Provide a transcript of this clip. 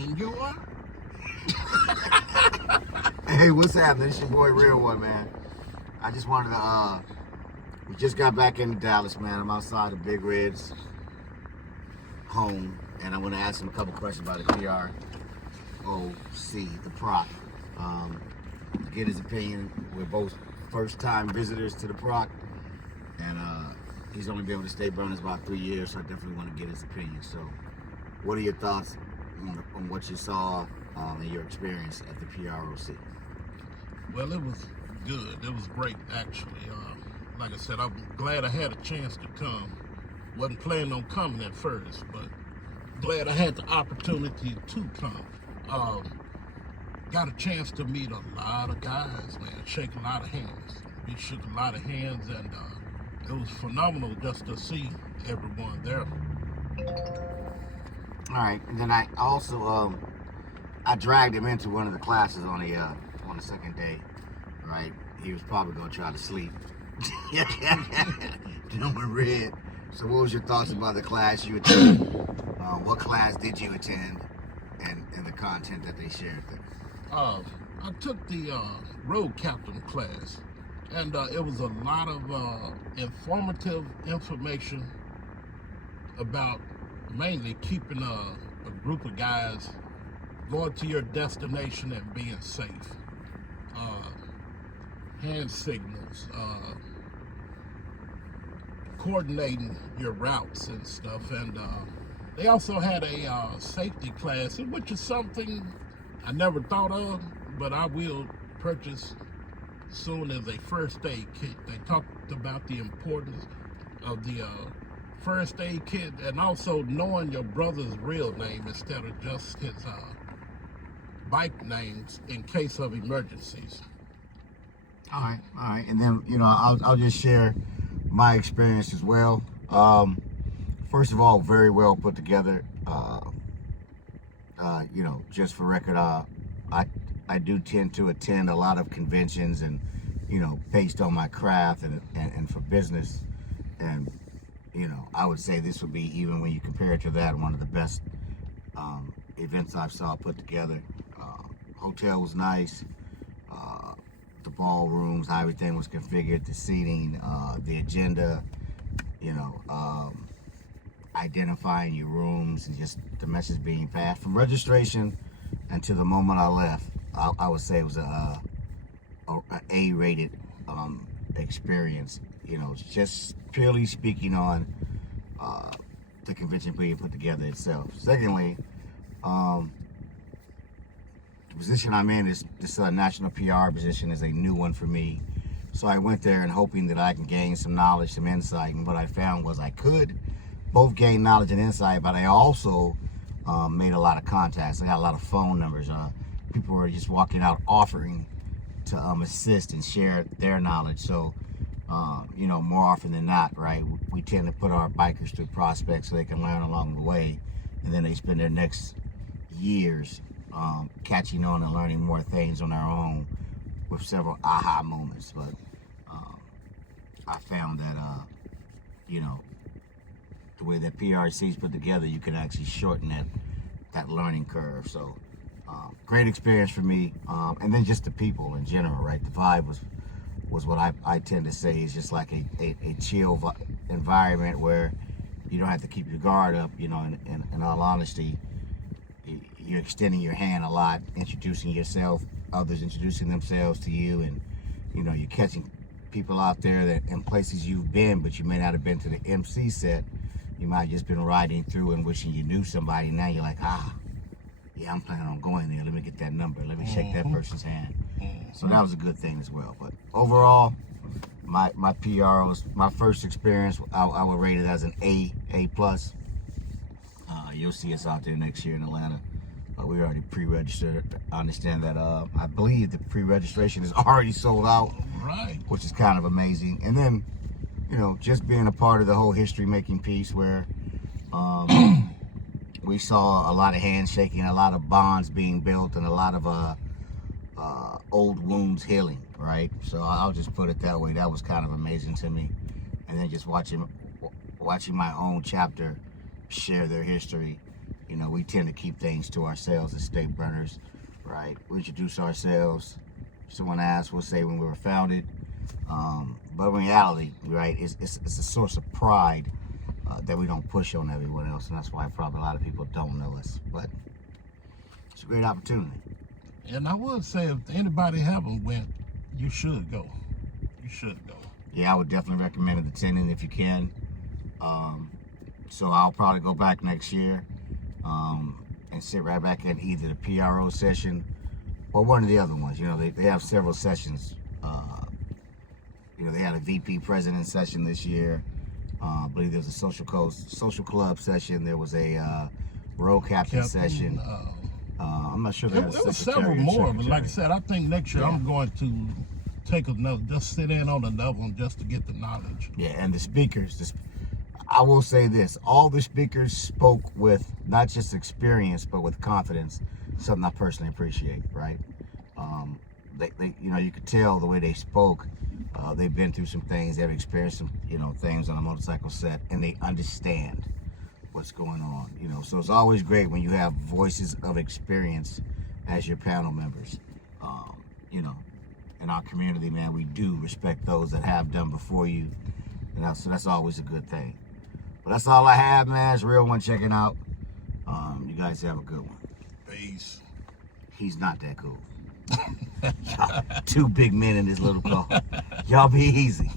And you are? Hey, what's happening? It's your boy Realwun, man. I just wanted to, we just got back into Dallas, man. I'm outside of Big Red's home, and I'm going to ask him a couple questions about the PROC, the PROC. Get his opinion. We're both first-time visitors to the PROC, and he's only been with the State Burners about 3 years, so I definitely want to get his opinion. So, what are your thoughts on what you saw and your experience at the PROC? Well, it was good. It was great, actually. Like I said, I'm glad I had a chance to come. Wasn't planning on coming at first, but glad I had the opportunity to come. Got a chance to meet a lot of guys, man. Shake a lot of hands. We shook a lot of hands, and it was phenomenal just to see everyone there. All right, and then I also I dragged him into one of the classes on the second day, right? He was probably gonna try to sleep. Doing red. So, what was your thoughts about the class you attended? What class did you attend, and the content that they shared there? I took the road captain class, and it was a lot of informative information about mainly keeping a group of guys going to your destination and being safe. Hand signals, coordinating your routes and stuff, and they also had a safety class, which is something I never thought of, but I will purchase soon as a first aid kit. They talked about the importance of the first aid kit, and also knowing your brother's real name instead of just his bike names in case of emergencies. All right, and then I'll just share my experience as well. First of all, very well put together. Just for record, I do tend to attend a lot of conventions, and based on my craft and for business, and I would say this would be, even when you compare it to that, one of the best events I've saw put together. Hotel was nice. The ballrooms, how everything was configured, the seating, the agenda, identifying your rooms, and just the message being passed from registration and to the moment I left. I would say it was a A-rated experience. Just purely speaking on the convention being put together itself. Secondly, the position I'm in is this national PR position is a new one for me. So I went there and hoping that I can gain some knowledge, some insight, and what I found was I could both gain knowledge and insight, but I also made a lot of contacts. I got a lot of phone numbers. People were just walking out offering to assist and share their knowledge. So, more often than not, right, we tend to put our bikers through prospects so they can learn along the way, and then they spend their next years catching on and learning more things on their own with several aha moments. But I found that, the way that PRC is put together, you can actually shorten that learning curve. So great experience for me. And then just the people in general, right? The vibe was what I tend to say is just like a chill environment where you don't have to keep your guard up. In all honesty, you're extending your hand a lot, introducing yourself, others introducing themselves to you, and you're catching people out there that in places you've been, but you may not have been to the MC set. You might have just been riding through and wishing you knew somebody. Now you're like, yeah, I'm planning on going there. Let me get that number. Let me shake that person's hand. So that was a good thing as well. But overall, my PR was my first experience. I would rate it as an A+. You'll see us out there next year in Atlanta. We already pre-registered. I understand that I believe the pre-registration is already sold out, Right. which is kind of amazing. And then, just being a part of the whole history-making piece where we saw a lot of handshaking, a lot of bonds being built, and a lot of old wounds healing, right? So I'll just put it that way. That was kind of amazing to me. And then just watching my own chapter share their history, You know, we tend to keep things to ourselves as state runners, right? We introduce ourselves. Someone asks, we'll say when we were founded. But in reality, right, it's a source of pride that we don't push on everyone else, and that's why probably a lot of people don't know us. But it's a great opportunity. And I would say if anybody haven't went, you should go. You should go. Yeah, I would definitely recommend attending if you can. So I'll probably go back next year and sit right back in either the PRO session or one of the other ones. You know, they have several sessions. You know, they had a VP president session this year. I believe there was a social club session. There was a road captain session. I'm not sure. There was several more, but like I said, I think next year I'm going to take another, just sit in on another one just to get the knowledge. Yeah, and the speakers, I will say this, all the speakers spoke with not just experience, but with confidence, something I personally appreciate, right? They you know, you could tell the way they spoke, they've been through some things, they've experienced some, you know, things on a motorcycle set, and they understand what's going on, you know. So it's always great when you have voices of experience as your panel members. You know, in our community, man, we do respect those that have done before you, and so that's always a good thing. But that's all I have, man. It's Realwun checking out. You guys have a good one. Peace. He's not that cool. Two big men in this little car. Y'all be easy.